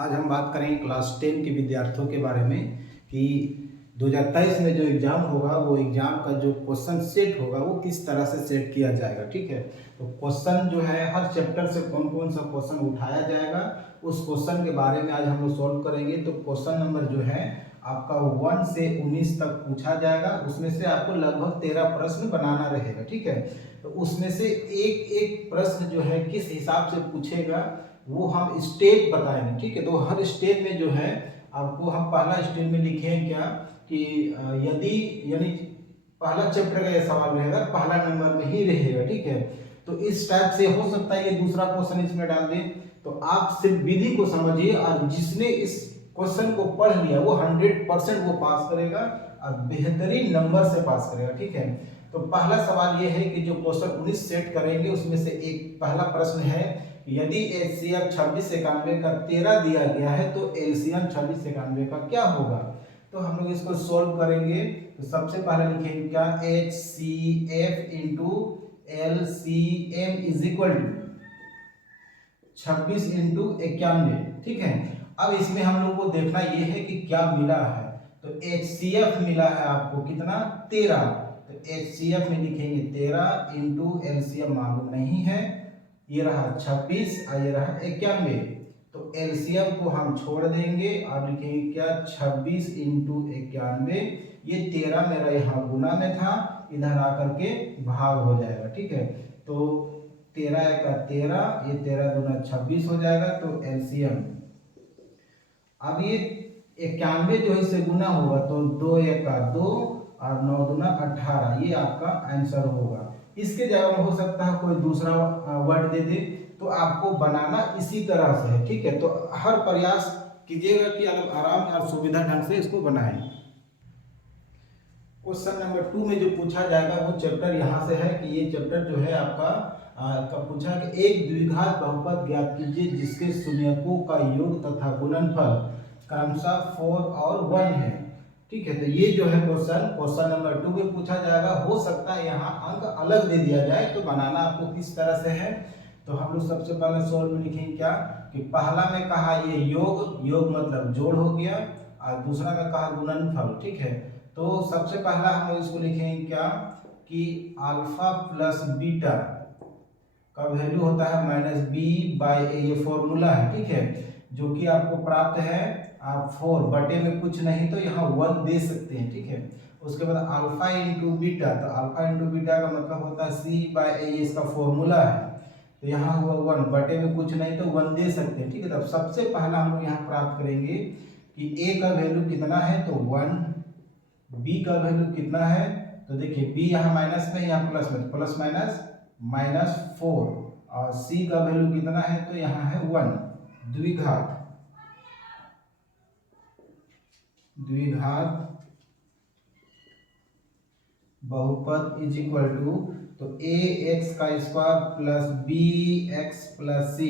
आज हम बात करेंगे क्लास 10 के विद्यार्थियों के बारे में कि 2023 में जो एग्ज़ाम होगा वो एग्ज़ाम का जो क्वेश्चन सेट होगा वो किस तरह से सेट किया जाएगा। ठीक है, तो क्वेश्चन जो है हर चैप्टर से कौन कौन सा क्वेश्चन उठाया जाएगा उस क्वेश्चन के बारे में आज हम लोग सॉल्व करेंगे। तो क्वेश्चन नंबर जो है आपका 1 से 19 तक पूछा जाएगा, उसमें से आपको लगभग 13 प्रश्न बनाना रहेगा। ठीक है, तो उसमें से एक एक प्रश्न जो है किस हिसाब से पूछेगा वो हम स्टेप बताएंगे। ठीक है, तो हर स्टेप में जो है आपको हम पहला स्टेप में लिखे हैं क्या कि यदि यानी पहला चैप्टर का ये सवाल रहेगा, पहला नंबर में ही रहेगा। ठीक है, तो इस टाइप से हो सकता है ये दूसरा क्वेश्चन इसमें डाल दें। तो आप सिर्फ विधि को समझिए और जिसने इस क्वेश्चन को पढ़ लिया वो 100% वो पास करेगा और बेहतरीन नंबर से पास करेगा। ठीक है, तो पहला सवाल ये है कि जो क्वेश्चन 19 सेट करेंगे उसमें से एक पहला प्रश्न है यदि एचसीएफ 2691 का 13 दिया गया है तो एलसीएम 2691 का क्या होगा। तो हम लोग इसको सॉल्व करेंगे। तो सबसे पहले लिखेंगे क्या HCF into LCM is equal to 26 into 91। ठीक है, अब इसमें हम लोग को देखना ये है कि क्या मिला है। तो एचसीएफ मिला है आपको कितना 13, तो एचसीएफ में लिखेंगे 13 इंटू एलसीएम मालूम नहीं है, ये रहा 26 और ये रहा 91। तो एलसीएम को हम छोड़ देंगे और लिखेंगे क्या 26 इंटू 91। ये 13 मेरा यहाँ गुना में था, इधर आकर के भाग हो जाएगा। ठीक है, तो 13 का 13, ये 13 दूना 26 हो जाएगा। तो एलसीएम अब ये 91 जो है इससे गुना होगा तो 2 का 2 और 9 दूना 18, ये आपका आंसर होगा। इसके जगह में हो सकता है कोई दूसरा वर्ड दे दे, तो आपको बनाना इसी तरह से है। ठीक है, तो हर प्रयास कीजिएगा कि आप आराम और सुविधा ढंग से इसको बनाएं। क्वेश्चन नंबर 2 में जो पूछा जाएगा वो चैप्टर यहाँ से है कि ये चैप्टर जो है आपका पूछा कि एक द्विघात बहुपद ज्ञात कीजिए जिसके शून्यकों का योग तथा गुणनफल क्रमशः 4 और 1 है। ठीक है, तो ये जो है क्वेश्चन नंबर 2 में पूछा जाएगा। हो सकता है यहाँ अंक अलग दे दिया जाए, तो बनाना आपको किस तरह से है। तो हम लोग सबसे पहले सॉल्व में लिखेंगे क्या कि पहला में कहा ये योग मतलब जोड़ हो गया और दूसरा में कहा गुणनफल। ठीक है, तो सबसे पहला हम लोग इसको लिखेंगे क्या कि अल्फा प्लस बीटा का वैल्यू होता है -b/a, ये फॉर्मूला है। ठीक है, जो कि आपको प्राप्त है आप 4 बटे में कुछ नहीं तो यहाँ 1 दे सकते हैं। ठीक है, उसके बाद अल्फा इंटू बीटा, तो अल्फा इंटू बीटा का मतलब होता है c/a, ये इसका फॉर्मूला है। तो यहाँ हुआ 1 बटे में कुछ नहीं तो 1 दे सकते हैं। ठीक है, तो सबसे पहला हम लोग यहाँ प्राप्त करेंगे कि a का वैल्यू कितना है तो 1, b का वैल्यू कितना है तो देखिए b यहाँ माइनस में यहाँ प्लस में, प्लस माइनस -4 और c का वैल्यू कितना है तो यहाँ है 1। द्विघात बहुपद इज इक्वल टू तो ax का square plus bx plus c।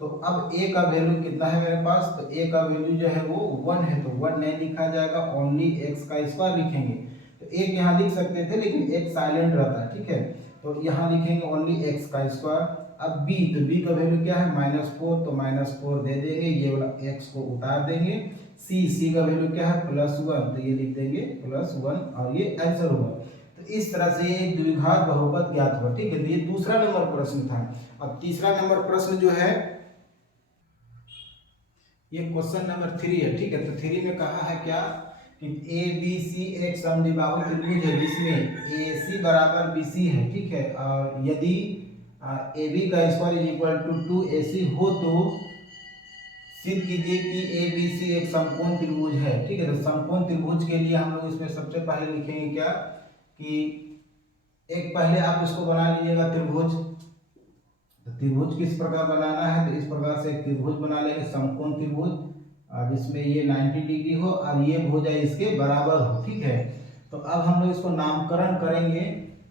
तो अब a का वैल्यू कितना है मेरे पास, तो a का वैल्यू जो है वो 1 है, तो 1 नहीं लिखा जाएगा, ओनली x का स्क्वायर लिखेंगे। तो एक यहाँ लिख सकते थे लेकिन एक साइलेंट रहता है। ठीक है, तो यहाँ लिखेंगे ओनली x का स्क्वायर। अब b, तो b का वैल्यू क्या है -4, तो -4 दे देंगे, ये वाला x को उतार देंगे। c का वैल्यू क्या है +1, तो ये लिख देंगे +1 और ये आंसर होगा। तो इस तरह से ये द्विघात बहुपद ज्ञात हुआ। ठीक है, तो ये दूसरा नंबर प्रश्न था। अब तीसरा नंबर प्रश्न जो है ये क्वेश्चन नंबर 3 है। ठीक है, तो 3 में कहा है क्या कि ABC एक समद्विबाहु त्रिभुज है जिसमें AC बराबर BC है। ठीक है, और यदि AB का square is equal to 2AC हो तो सिद्ध कीजिए कि ABC एक समकोण त्रिभुज है। ठीक है, तो समकोण त्रिभुज के लिए हम लोग इसमें सबसे पहले लिखेंगे क्या कि एक पहले आप इसको बना लीजिएगा त्रिभुज। तो त्रिभुज किस प्रकार बनाना है तो इस प्रकार से एक त्रिभुज बना लेंगे, समकोण त्रिभुज जिसमें ये 90 डिग्री हो और ये भुजा इसके बराबर हो। ठीक है, तो अब हम लोग इसको नामकरण करेंगे।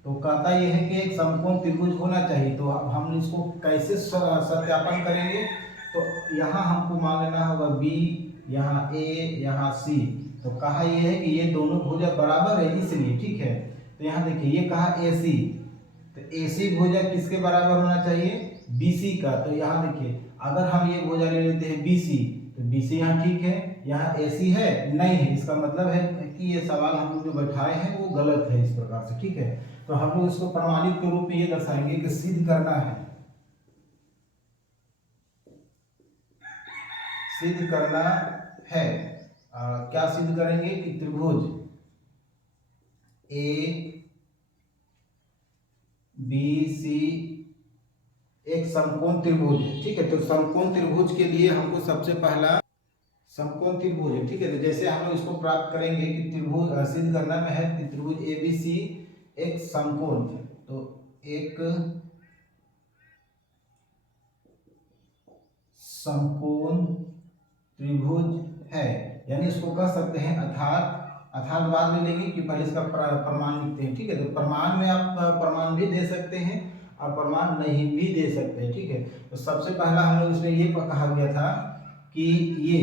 तो कहता यह है कि एक समकोण त्रिभुज होना चाहिए। तो अब हम इसको कैसे सत्यापन करेंगे, तो यहाँ हमको मान लेना होगा B, यहाँ A, यहाँ C। तो कहा यह है कि ये दोनों भुजा बराबर है इसलिए। ठीक है, तो यहाँ देखिए ये कहा AC, तो AC भुजा किसके बराबर होना चाहिए BC का। तो यहाँ देखिए अगर हम ये भुजा ले लेते हैं BC तो BC यहाँ ठीक है, यहाँ AC है नहीं है, इसका मतलब है कि ये सवाल हम लोग जो बैठाए हैं वो गलत है इस प्रकार से, ठीक है। तो हम लोग इसको प्रमाणित के रूप में ये दर्शाएंगे कि सिद्ध करना है, सिद्ध करना है। क्या सिद्ध करेंगे कि त्रिभुज ABC एक समकोण त्रिभुज है, ठीक है। तो समकोण त्रिभुज के लिए हमको सबसे पहला समकोण त्रिभुज है, ठीक है। तो जैसे हम लोग इसको प्राप्त करेंगे कि त्रिभुज सिद्ध करना में है कि त्रिभुज ABC एक समकोण, तो एक समकोण त्रिभुज है, यानी इसको कह सकते हैं अर्थात बाद में लेंगे कि पहले इसका प्रमाण लिखते हैं, ठीक है। तो प्रमाण में आप प्रमाण भी दे सकते हैं और प्रमाण नहीं भी दे सकते हैं, ठीक है। तो सबसे पहला हम लोग इसमें ये कहा गया था कि ये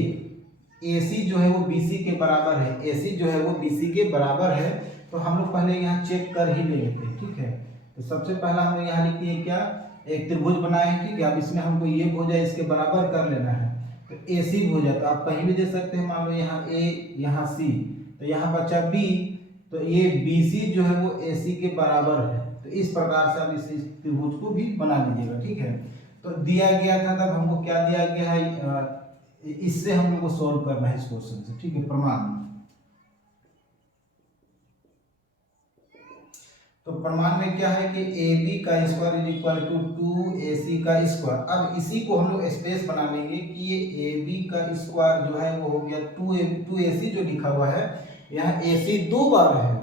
AC जो है वो BC के बराबर है, AC जो है वो BC के बराबर है। तो हम लोग पहले यहाँ चेक कर ही ले लेते हैं, ठीक है। तो सबसे पहला हम लोग यहाँ लिखते हैं क्या, एक त्रिभुज बनाए हैं, ठीक है। अब इसमें हमको ये भुजा इसके बराबर कर लेना है, तो AC भुजा तो आप कहीं भी दे सकते हैं, मान लो यहाँ A यहाँ C, तो यहाँ बचा B, तो ये BC जो है वो AC के बराबर है। तो इस प्रकार से आप इस त्रिभुज को भी बना लीजिएगा, ठीक है। तो दिया गया था तब हमको क्या दिया गया है, इससे हम लोग को सॉल्व करना है इस क्वेश्चन से, ठीक है। प्रमाण, तो प्रमाण में क्या है कि AB का square is equal to 2AC का स्क्वायर। अब इसी को हम लोग स्पेस बना लेंगे कि ये AB का स्क्वायर जो है वो हो गया 2AC जो लिखा हुआ है, यहाँ AC 2 बार है,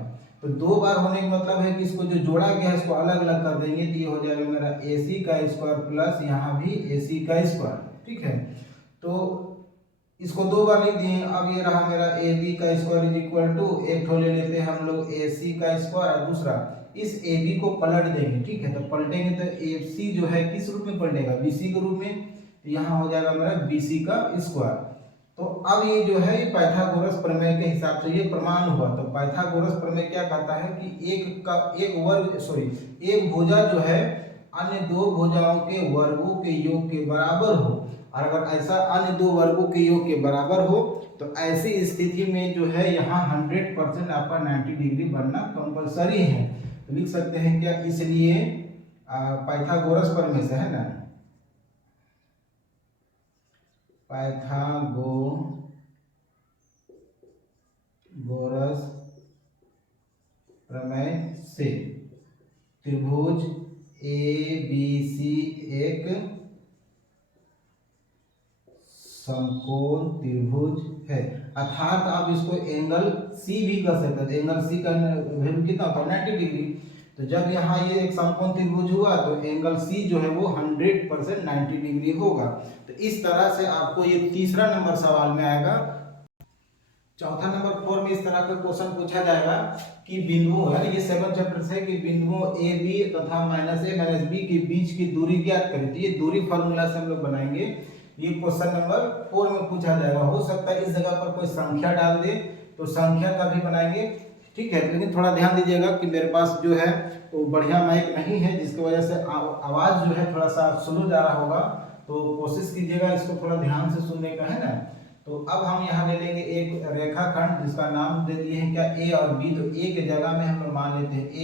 तो 2 बार होने का मतलब है कि इसको जो जोड़ा गया है इसको अलग अलग कर देंगे, तो ये हो जाएगा मेरा AC का स्क्वायर प्लस यहाँ भी AC का स्क्वायर, ठीक है। तो इसको 2 बार लिख दिए। अब ये रहा मेरा AB का स्क्वायर इज इक्वल टू, एक ठो ले लेते हैं हम लोग AC का स्क्वायर और दूसरा इस AB को पलट देंगे, ठीक है। तो पलटेंगे तो AC जो है किस रूप में पलटेगा, BC के रूप में, तो यहाँ हो जाएगा मेरा BC का स्क्वायर। तो अब ये जो है पाइथागोरस प्रमेय के हिसाब से ये प्रमाण हुआ। तो पाइथागोरस प्रमेय क्या कहता है कि एक भुजा जो है अन्य दो भुजाओं के वर्गों के योग के बराबर हो, और अगर ऐसा अन्य दो वर्गों के योग के बराबर हो तो ऐसी स्थिति में जो है यहाँ 100% आपका 90 डिग्री बनना कंपलसरी है। तो लिख सकते हैं क्या, इसलिए पाइथागोरस प्रमेय से, है ना, पाइथागोरस प्रमेय से त्रिभुज ABC एक समकोण त्रिभुज है, अर्थात आप इसको एंगल C भी कर सकते हैं। एंगल C का वैल्यू कितना होता है, 90 डिग्री। तो जब यहाँ ये एक समकोण त्रिभुज हुआ तो एंगल C जो है वो 100% 90 डिग्री होगा। तो इस तरह से आपको ये तीसरा नंबर सवाल में आएगा। चौथा नंबर 4 में इस तरह का क्वेश्चन पूछा जाएगा कि बिंदुओं, यानी ये 7 चैप्टर से कि बिंदुओं AB तथा -A -B के बीच की दूरी ज्ञात करें। तो ये दूरी फार्मूला से हम लोग बनाएंगे। ये क्वेश्चन नंबर 4 में पूछा जाएगा। हो सकता है इस जगह पर कोई संख्या डाल दे तो संख्या का भी बनाएंगे, ठीक है। लेकिन थोड़ा ध्यान दीजिएगा कि मेरे पास जो है वो बढ़िया माइक नहीं है, जिसकी वजह से आवाज़ जो है थोड़ा सा स्लो जा रहा होगा, तो कोशिश कीजिएगा इसको थोड़ा ध्यान से सुनने का, है ना। तो अब हम यहाँ ले लेंगे एक रेखाखंड जिसका नाम दे दिए हैं क्या, A और B। तो A के जगह में हम लोग मान लेते हैं A,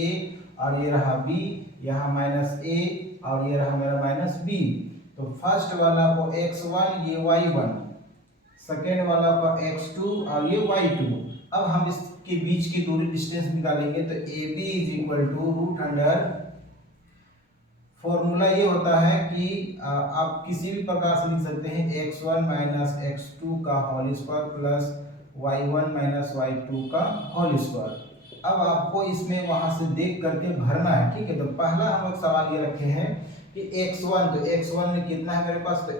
और ये रहा B, यहाँ -A और ये रहा मेरा -B। तो फर्स्ट वाला को x1 ये y1, सेकेंड वाला को x2 और ये y2। अब हम इसके बीच की दूरी डिस्टेंस निकालेंगे, तो AB is equal to root under, formula ये होता है कि आप किसी भी प्रकार से लिख सकते हैं x1 माइनस x2 का whole square plus y1 minus y2 का होल स्क्वायर। अब आपको इसमें वहां से देख करके भरना है, ठीक है। तो पहला हम लोग सवाल ये रखे हैं कि x1, तो x1 में कितना है मेरे पास, तो a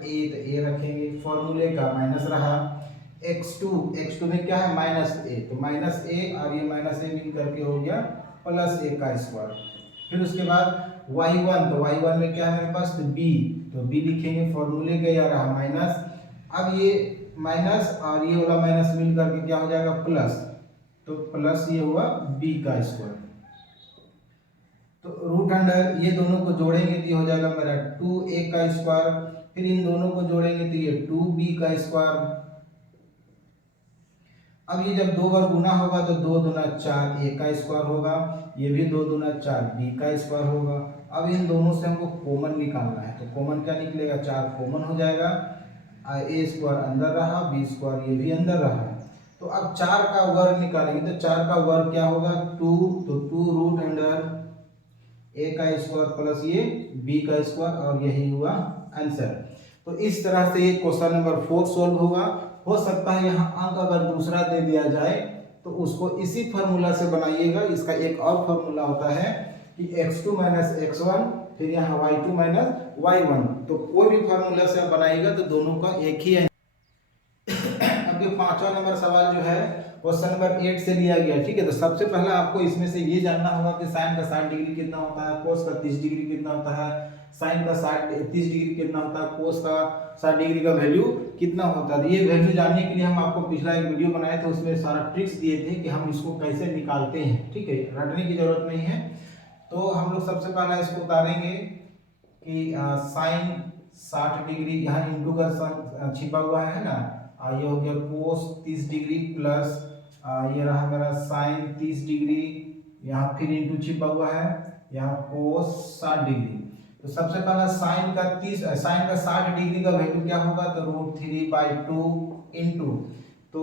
रखेंगे, फॉर्मूले का माइनस रहा। x2 में क्या है, -a, तो -a और ये -a मिल करके हो गया +a का स्क्वायर। फिर उसके बाद y1, तो y1 में क्या है मेरे पास, तो b लिखेंगे, फॉर्मूले का या रहा माइनस। अब ये माइनस और ये वाला माइनस मिल करके क्या हो जाएगा प्लस, तो प्लस ये हुआ b का स्क्वायर। तो रूट अंडर ये दोनों को जोड़ेंगे तो ये हो जाएगा मेरा 2a का स्क्वायर, फिर इन दोनों को जोड़ेंगे तो ये 2b का स्क्वायर। अब ये जब 2 बार गुना होगा तो 2 दूना 4 a का स्क्वायर होगा, ये भी 2 दूना 4 b का स्क्वायर होगा। अब इन दोनों से हमको कॉमन निकालना है, तो कॉमन क्या निकलेगा, 4 कॉमन हो जाएगा, a स्क्वायर अंदर रहा, b स्क्वायर ये भी अंदर रहा। तो अब 4 का वर्ग निकालेंगे तो 4 का वर्ग क्या होगा 2, तो 2 रूट अंडर a का स्क्वायर प्लस ये b का स्क्वायर, और यही हुआ आंसर। तो इस तरह से ये क्वेश्चन नंबर 4 सोल्व होगा। हो सकता है यहाँ अंक अगर दूसरा दे दिया जाए तो उसको इसी फार्मूला से बनाइएगा। इसका एक और फार्मूला होता है कि x2 माइनस x1, फिर यहाँ y2 माइनस y1, तो कोई भी फार्मूला से आप बनाइएगा तो दोनों का एक ही है। अब ये 5वां नंबर सवाल जो है क्वेश्चन नंबर 8 से लिया गया, ठीक है। तो सबसे पहले आपको इसमें से ये जानना होगा कि साइन का 60 डिग्री कितना होता है, कोस का 30 डिग्री कितना होता है, साइन का 30 डिग्री कितना होता है, कोस का 60 डिग्री का वैल्यू कितना होता है। ये वैल्यू जानने के लिए हम आपको पिछला एक वीडियो बनाए थे, उसमें सारा ट्रिक्स दिए थे कि हम इसको कैसे निकालते हैं, ठीक है, रटने की जरूरत नहीं है। तो हम लोग सबसे पहले इसको उतारेंगे कि साइन 60 डिग्री, यहाँ इंटू का छिपा हुआ है ना, ये हो गया कोस 30 डिग्री प्लस ये रहा मेरा साइन 30 डिग्री, यहाँ फिर इंटू छिपा हुआ है, यहाँ कोस 60 डिग्री। तो सबसे पहला साइन का 60 डिग्री का वैल्यू क्या होगा, तो √3/2 इंटू, तो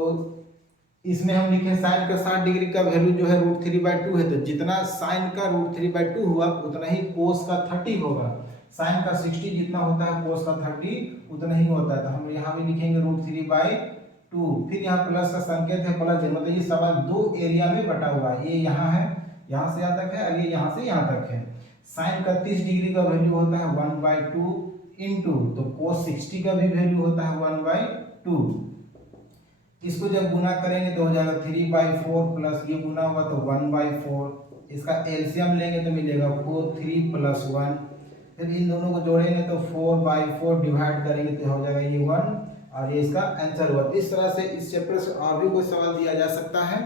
इसमें हम लिखे साइन का 60 डिग्री का वैल्यू जो है √3/2 है, तो जितना साइन का √3/2 हुआ उतना ही कोस का 30 होगा। साइन का 60 जितना होता है कोस का 30 उतना ही होता है, तो हम यहाँ भी लिखेंगे √3/2। फिर यहाँ प्लस का संकेत है, प्लस है, मतलब ये सवाल दो एरिया में बटा हुआ है, ये यहाँ है, यहाँ से यहाँ तक है, और ये यहाँ से यहाँ तक है। साइन का 30 डिग्री का वैल्यू होता है 1/2 इंटू, तो कोस 60 का भी वैल्यू होता है 1/2। इसको जब गुना करेंगे तो हो जाएगा 3/4 प्लस ये गुना होगा तो 1/4। इसका एलसीएम लेंगे तो मिलेगा 4 3 + 1, फिर इन दोनों को जोड़ेंगे तो 4/4 डिवाइड करेंगे तो हो जाएगा ये 1, और ये इसका आंसर हुआ। इस तरह से इस चैप्टर से और भी कोई सवाल दिया जा सकता है।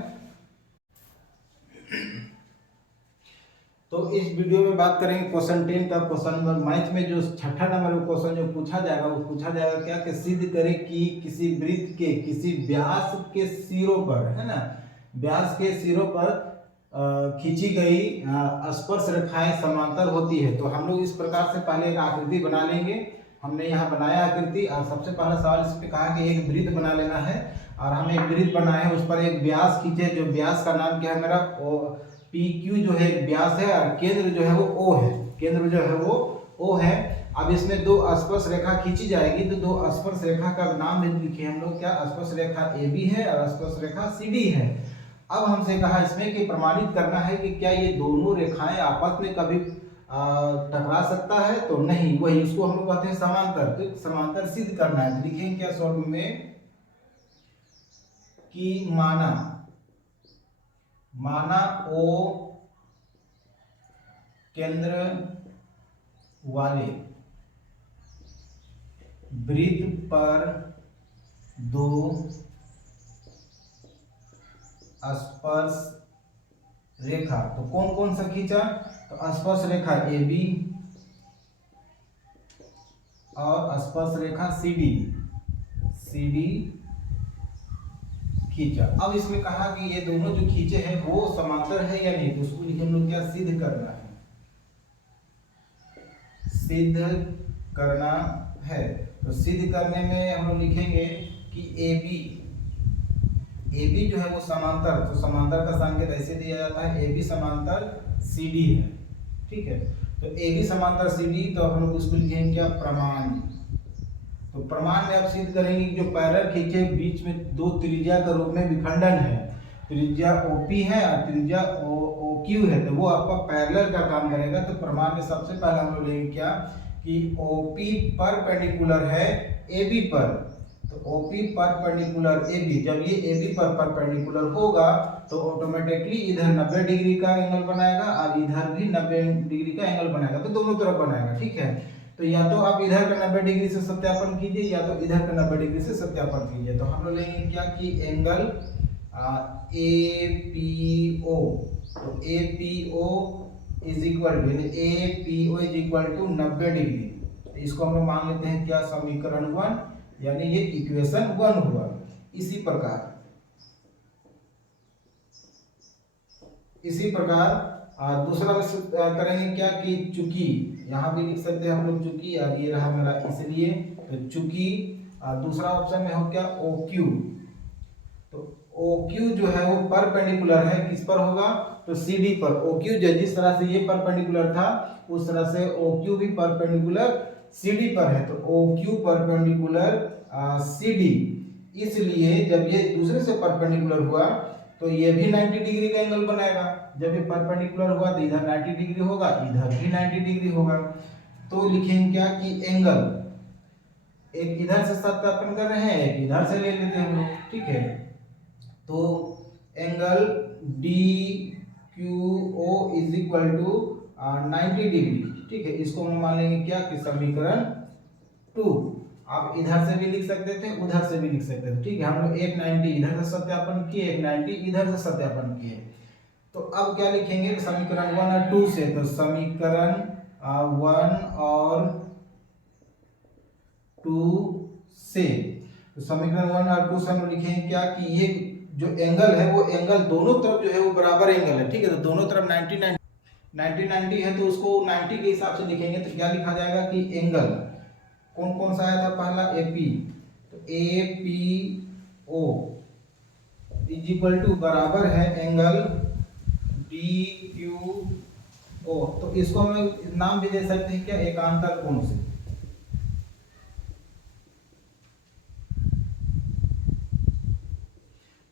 तो इस वीडियो में बात करेंगे क्वेश्चन 10 का। क्वेश्चन नंबर मैथ में जो छठा नंबर का क्वेश्चन जो पूछा जाएगा वो पूछा जाएगा क्या कि सिद्ध करें कि किसी वृत्त के किसी व्यास के सिरों पर, है ना, व्यास के सिरों पर खींची गई स्पर्श रेखाएं समांतर होती है। तो हम लोग इस प्रकार से पहले एक आकृति बना लेंगे। हमने यहाँ बनाया आकृति, और सबसे पहला सवाल इस पे कहा कि एक वृत्त बना लेना है, और हम एक वृत्त बनाए हैं, उस पर एक व्यास खींचे, जो व्यास का नाम क्या है मेरा PQ जो है व्यास है, और केंद्र जो है वो O है, केंद्र जो है वो O है। अब इसमें दो स्पर्श रेखा खींची जाएगी, तो दो स्पर्श रेखा का नाम भी लिखे हम लोग, क्या, स्पर्श रेखा AB है और स्पर्श रेखा CD है। अब हमसे कहा इसमें कि प्रमाणित करना है कि क्या ये दोनों रेखाएं आपस में कभी टकरा सकता है, तो नहीं, वही इसको हम लोग कहते हैं समांतर। तो समांतर सिद्ध करना है, तो लिखेंगे क्या शॉर्ट में कि माना O केंद्र वाले वृत्त पर दो स्पर्श रेखा, तो कौन कौन सा खींचा, तो स्पर्श रेखा AB और स्पर्श रेखा CD खींचा। अब इसमें कहा कि ये दोनों जो खींचे हैं वो समांतर है या नहीं, तो उसको लिखे हम लोग क्या, सिद्ध करना है, सिद्ध करना है। तो सिद्ध करने में हम लोग लिखेंगे कि AB जो है वो समांतर, तो समांतर का संकेत ऐसे दिया जाता है, AB समांतर CD है, ठीक है। तो AB समांतर CD, तो हम लोग उसको लिखेंगे क्या, प्रमाण। तो प्रमाण में आप सिद्ध करेंगे कि जो पैरेलल खींचे बीच में दो त्रिज्या के रूप में विखंडन है, त्रिज्या OP है और त्रिज्या OQ है, तो वो आपका पैरेलल का काम करेगा। तो प्रमाण में सबसे पहले हम लोग लेंगे क्या कि OP परपेंडिकुलर है AB पर, तो OP परपेंडिकुलर AB, जब ये AB पर परपेंडिकुलर होगा तो ऑटोमेटिकली इधर 90 डिग्री का एंगल बनाएगा और इधर भी 90 डिग्री का एंगल बनाएगा, तो दोनों तरफ बनाएगा, ठीक है। तो या तो आप इधर का 90 डिग्री से सत्यापन कीजिए या तो इधर का 90 डिग्री से सत्यापन कीजिए। तो हम लोग लेंगे क्या कि एंगल APO, तो APO इज इक्वल टू यानी APO is equal to 90 degree. इसको हम लोग मान लेते हैं क्या, समीकरण 1, यानी ये इक्वेशन 1 हुआ। इसी प्रकार दूसरा करेंगे क्या कि चूंकि, यहाँ भी लिख सकते हैं हम लोग चूंकि, अब ये रहा मेरा इसलिए, तो चूंकि दूसरा ऑप्शन में हो क्या OQ, तो OQ जो है वो परपेंडिकुलर है, किस पर होगा, तो CD पर। OQ जिस तरह से ये परपेंडिकुलर था उस तरह से OQ भी परपेंडिकुलर CD पर है, तो OQ परपेंडिकुलर CD। इसलिए जब ये दूसरे से परपेंडिकुलर हुआ तो ये भी 90 डिग्री का एंगल बनाएगा। जब ये परपेंडिकुलर हुआ तो इधर 90 डिग्री होगा, इधर भी 90 डिग्री होगा। तो लिखेंगे क्या कि एंगल, एक इधर से सत्यापन कर रहे हैं, एक इधर से ले लेते हैं हम लोग, ठीक है। तो angle DQO is equal to 90 degree, ठीक है। इसको हम मान लेंगे क्या कि समीकरण 2। आप इधर से भी लिख सकते थे, उधर से भी लिख सकते थे, ठीक है। हम लोग एक 90 इधर से सत्यापन किए, एक 90 इधर से सत्यापन किए। तो अब क्या लिखेंगे समीकरण 1 और 2 से, तो समीकरण 1 और 2 से, तो समीकरण 1 और 2 से हम लिखेंगे क्या कि ये जो एंगल है वो एंगल दोनों तरफ जो है वो बराबर एंगल है, ठीक है। तो दोनों तरफ 90 है, तो उसको 90 के हिसाब से लिखेंगे। तो क्या लिखा जाएगा कि एंगल कौन कौन सा आया था, पहला AP, तो APO इज इक्वल टू बराबर है एंगल DQO। तो इसको हम नाम भी दे सकते हैं क्या, एकांतर कोण से।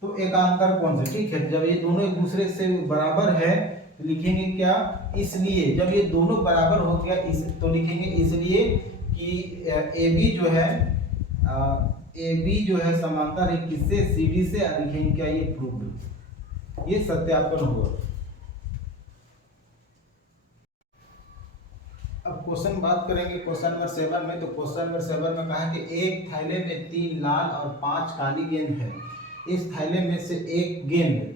तो एकांतर कोण से, ठीक है। जब ये दोनों एक दूसरे से बराबर है तो लिखेंगे क्या, इसलिए जब ये दोनों बराबर हो गया तो लिखेंगे इसलिए कि AB जो है समांतर है किससे, CD से। लिखेंगे क्या, ये प्रूव्ड, ये सत्यापन हुआ। अब क्वेश्चन बात करेंगे क्वेश्चन नंबर 7 में। तो क्वेश्चन नंबर 7 में कहा कि एक थैले में 3 लाल और 5 काली गेंद है। इस थैले में से एक गेंद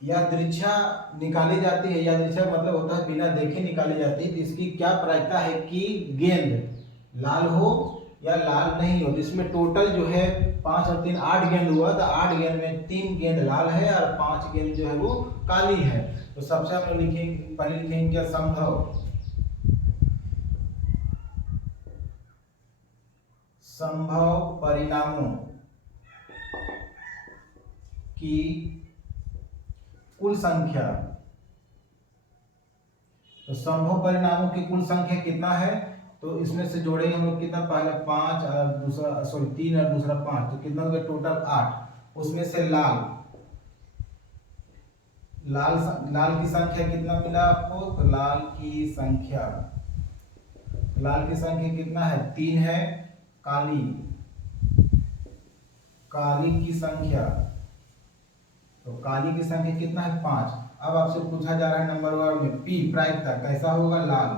यादृच्छा निकाली जाती है। यादृच्छा मतलब होता है बिना देखे निकाली जाती है। तो इसकी क्या प्रायिकता है कि गेंद लाल हो या लाल नहीं हो। जिसमें टोटल जो है 5 और 3 8 गेंद हुआ, तो 8 गेंद में 3 गेंद लाल है और 5 गेंद जो है वो काली है। तो सबसे हम लिखेंगे, पहले लिखेंगे क्या, संभव परिणामों की कुल संख्या। तो संभव परिणामों की कुल संख्या कितना है, तो इसमें से जोड़ेंगे हम लोग कितना, पहले 5 और दूसरा 3 और दूसरा 5, तो कितना हो गया टोटल 8। उसमें से लाल की संख्या कितना मिला आपको, तो लाल की संख्या कितना है, 3 है। काली की संख्या, तो काली की संख्या कितना है, 5। अब आपसे पूछा जा रहा है नंबर 1 में P प्रायिकता कैसा होगा, लाल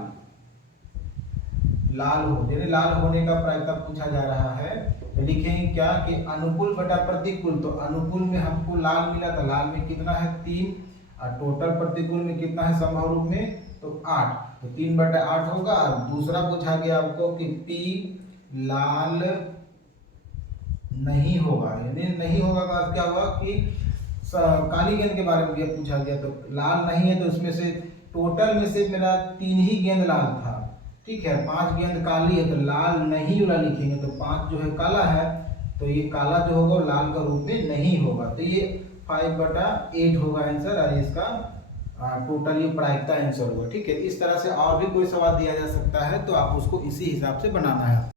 हो, यानी लाल होने का प्रायिकता पूछा जा रहा है। तो लिखेंगे क्या कि अनुकूल बटा प्रतिकूल। तो अनुकूल में हमको लाल मिला, तो लाल में कितना है, 3, और टोटल प्रतिकूल में कितना है संभव रूप में, तो 8। तो 3/8 होगा। और दूसरा पूछा गया आपको कि P लाल नहीं होगा, यानी नहीं होगा का क्या हुआ कि काली गेंद के बारे में भी पूछा गया। तो लाल नहीं है, तो उसमें से टोटल में से मेरा 3 ही गेंद लाल था, ठीक है। 5 गेंद काली है, तो लाल नहीं वाला लिखेंगे। तो 5 जो है काला है, तो ये काला जो होगा लाल का रूप में नहीं होगा। तो ये 5/8 होगा आंसर, और इसका टोटल ये प्रायिकता आंसर होगा, ठीक है। इस तरह से और भी कोई सवाल दिया जा सकता है, तो आप उसको इसी हिसाब से बनाना है।